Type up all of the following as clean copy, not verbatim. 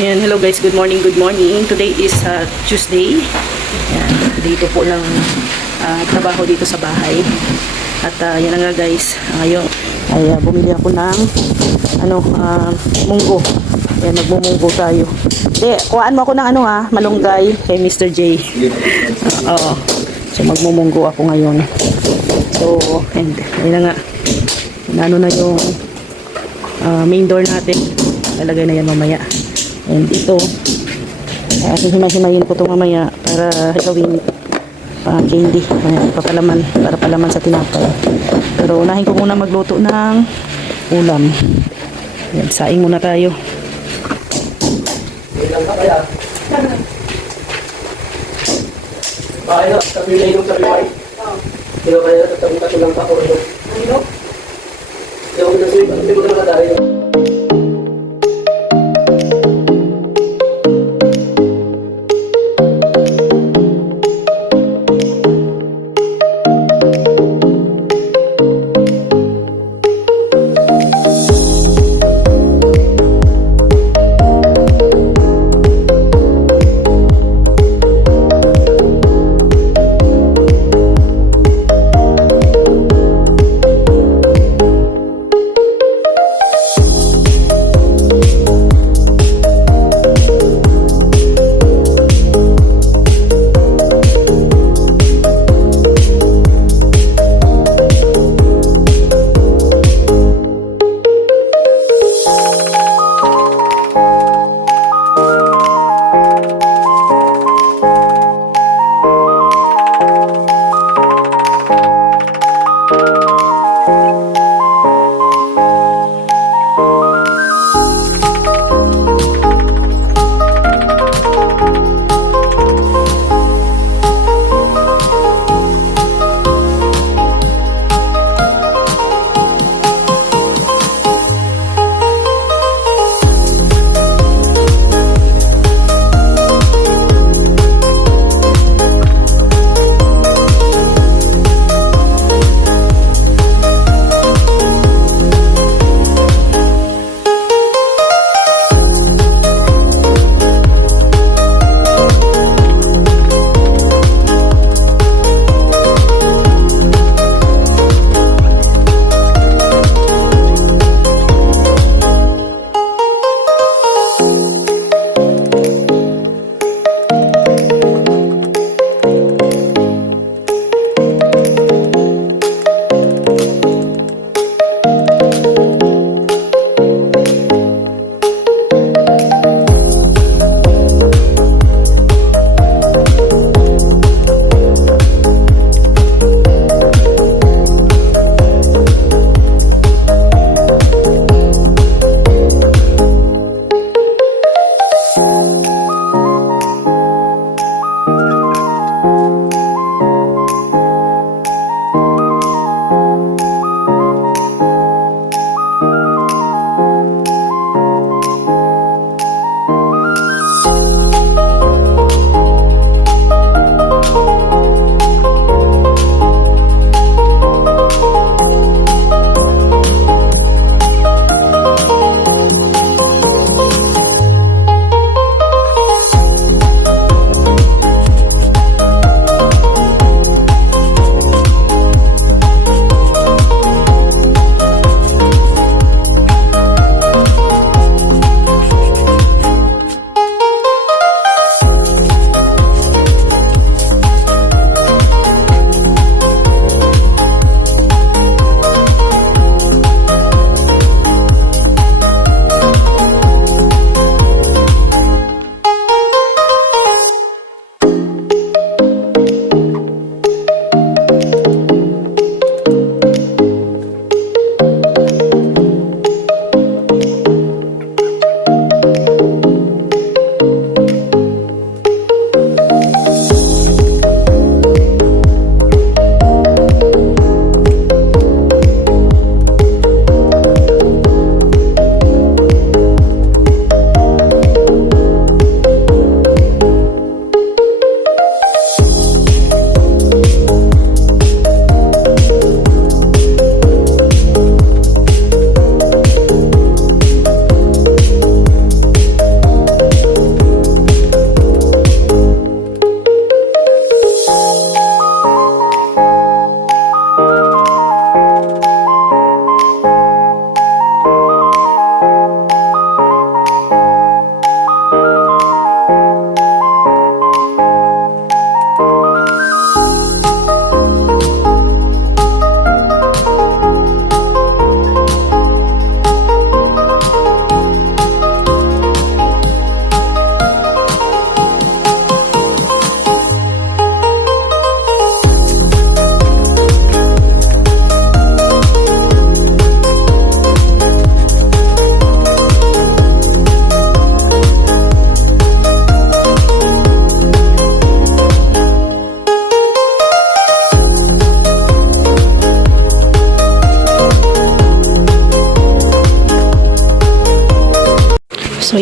Ayan, hello guys, good morning, good morning. Today is Tuesday. Ayan, dito po ng trabaho dito sa bahay. At yan na nga guys, ngayon ay bumili ako ng munggo. Ayan, magmumunggo tayo. Kuhaan mo ako ng malunggay kay Mr. J. Oo. So magmumunggo ako ngayon. So, and ayan na nga. Ano na yung main door natin. Lalagay na yan mamaya. And ito, himay-himayin ko ito mamaya para gawin candy. Papalaman, para palaman sa tinapay. Pero unahin ko muna magluto ng ulam. Yan, saing muna tayo. Ilang ka kaya? Bakit na? Sabi na inom sa biway? Hindi ko kaya tatapong kasulang pa ko. Ano? Hindi ko na nakadari.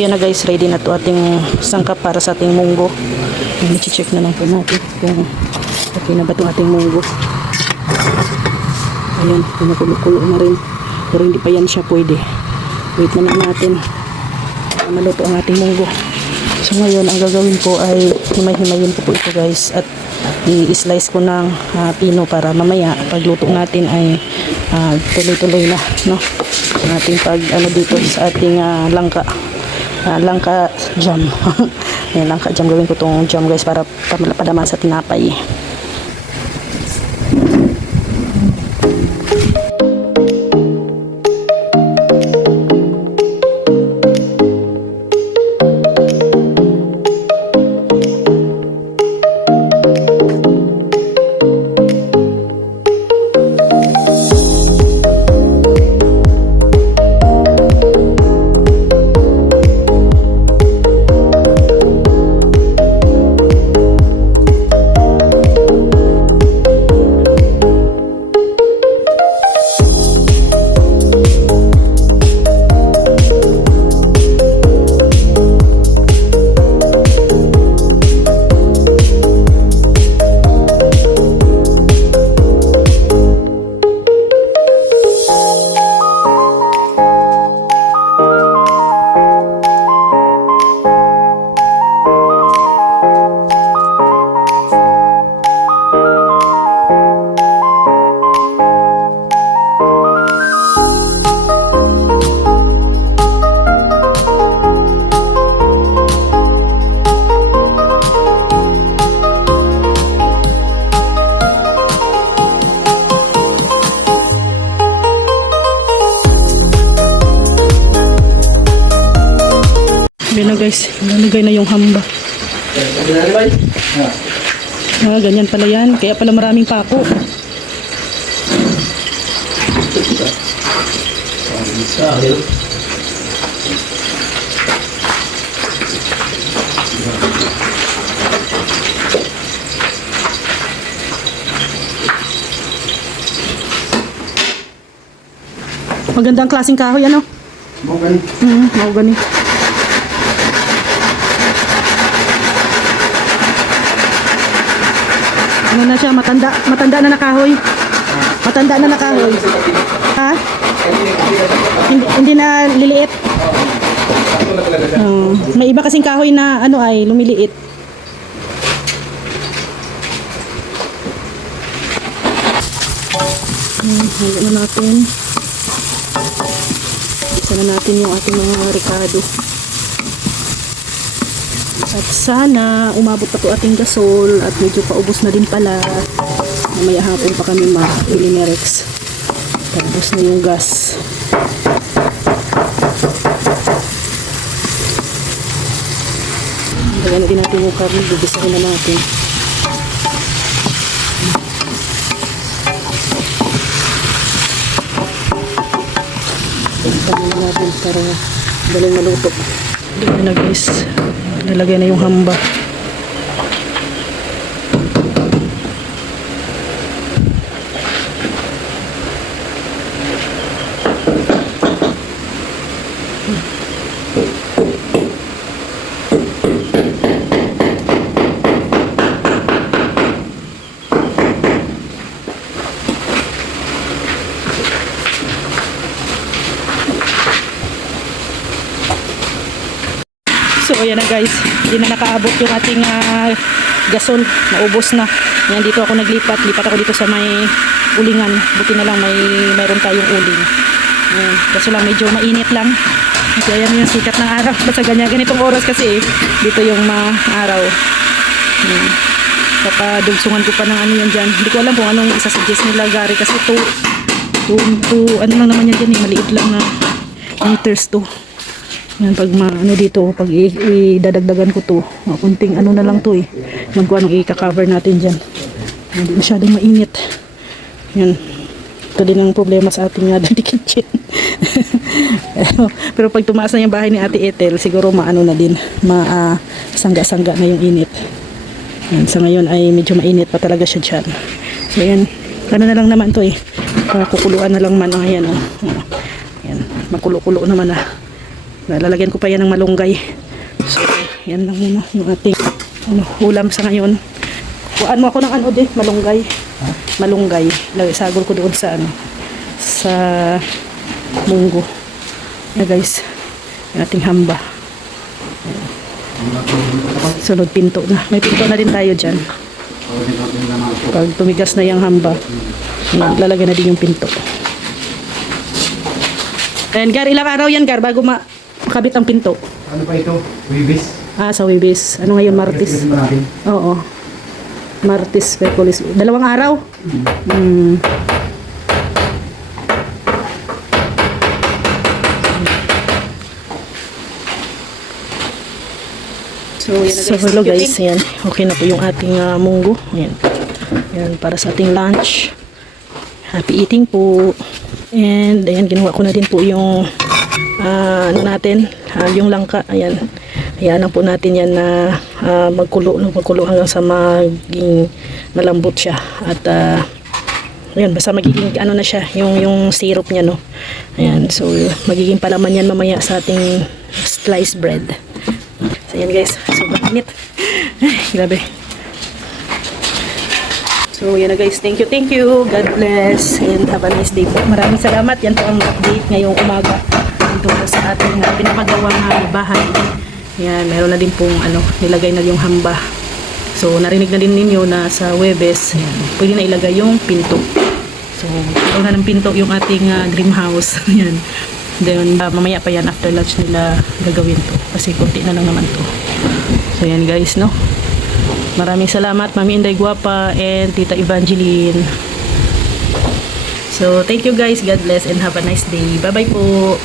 yan na guys, ready na to ating sangkap para sa ating munggo. I-check na lang po natin kung okay na ba itong ating munggo. Ayan, pinakulo-kulo na rin. Pero hindi pa yan siya pwede. Wait na lang natin para maluto ang ating munggo. So ngayon, ang gagawin ko ay himay-himayin ko po ito guys. At i-slice ko ng pino para mamaya pagluto natin ay tuloy-tuloy na, no? Ang ating pag ano dito sa ating langka jam. Ayan, langka jam, gawin ko tong jam guys para padaman sa tinapay. Ayan na guys, nalagay na yung hamba. Ganyan pala yan. Kaya pala maraming pako. Magandang klaseng kahoy, ano? Mahogany. Mahogany. Ano na siya, matanda na nakahoy. Matanda na nakahoy. Ha? Hindi na liliit. May iba kasing kahoy na ano ay lumiliit. Hayaan na natin. Isa na natin yung ating mga ricado. At sana umabot pa to ating gasol at medyo paubos na din pala. Mamaya hapon pa kami mabili ni Rex. Tapos na yung gas. Lagyan na din natin yung karne. Bibisahin na natin. Bibisahin na natin para daling maluto. Dito na guys. Nalagay na yung hamba. So ayan na guys, hindi na nakaabot yung ating gasol, naubos na. Ayan, dito ako lipat ako dito sa may ulingan. Buti na lang mayroon tayong uling. Ayan, kaso lang medyo mainit lang. Kasi ayan yung sikat ng araw. Basta ganitong oras kasi dito yung araw. Ayan. Papadugsungan ko pa ng ano yan dyan. Hindi ko alam kung anong isasuggest nila Gary kasi to ano lang naman yan dyan maliit lang na meters to. Yan, pag ano dito, pag idadagdagan ko to, kunting ano na lang to yan kung anong i-cover natin dyan. Hindi masyadong mainit. Yan. Ito din ang problema sa ating dirty kitchen. Pero pag tumaas na yung bahay ni Ate Ethel, siguro maano na din, sangga-sangga na yung init. Yan, sa ngayon ay medyo mainit pa talaga siya dyan. So yan, ano na lang naman to kukuluan na lang man. Ayan, yan, makulo-kulo naman na. Lalagyan ko pa yan ng malunggay. So, yan lang muna yung ating ulam sa ngayon. Kuhaan mo ako ng malunggay. Malunggay. Sagol ko doon sa sa munggo. Yan guys. Yung ating hamba. Sunod pinto na. May pinto na din tayo dyan. Pag tumigas na yung hamba, lalagyan na din yung pinto. And Gar, ilang araw yan Gar bago makabit ang pinto? Ano pa ito? Wibis? Sa Wibis. Ano ngayon, Martes? Oo. Martes, Merkulis. 2 araw? So, hello guys. Ayan. Okay na po yung ating munggo. Ayan. Ayan, para sa ating lunch. Happy eating po. And, ayan, ginawa ko na din po yung yung langka. Ayan. Ayan lang po natin yan na magkulo hanggang sa maging malambot siya. At, ayan, basta magiging na siya, yung syrup niya, no. Ayan, so, magiging palaman yan mamaya sa ating sliced bread. So, ayan guys. Sobrang init. Ay, grabe. So, yan na guys. Thank you. God bless. And have a nice day po. Maraming salamat. Yan po ang update ngayong umaga. Dito po sa ating pinapagawang bahay. Yan. Meron na din pong nilagay na yung hamba. So, narinig na din ninyo na sa Webes, pwede na ilagay yung pinto. So, meron na ng pinto yung ating dream house. Yan. Then, mamaya pa yan after lunch nila gagawin to. Kasi konti na lang naman to. So, yan guys, no? Maraming salamat, Mami Inday Guapa and Tita Evangeline. So, thank you guys. God bless and have a nice day. Bye-bye po.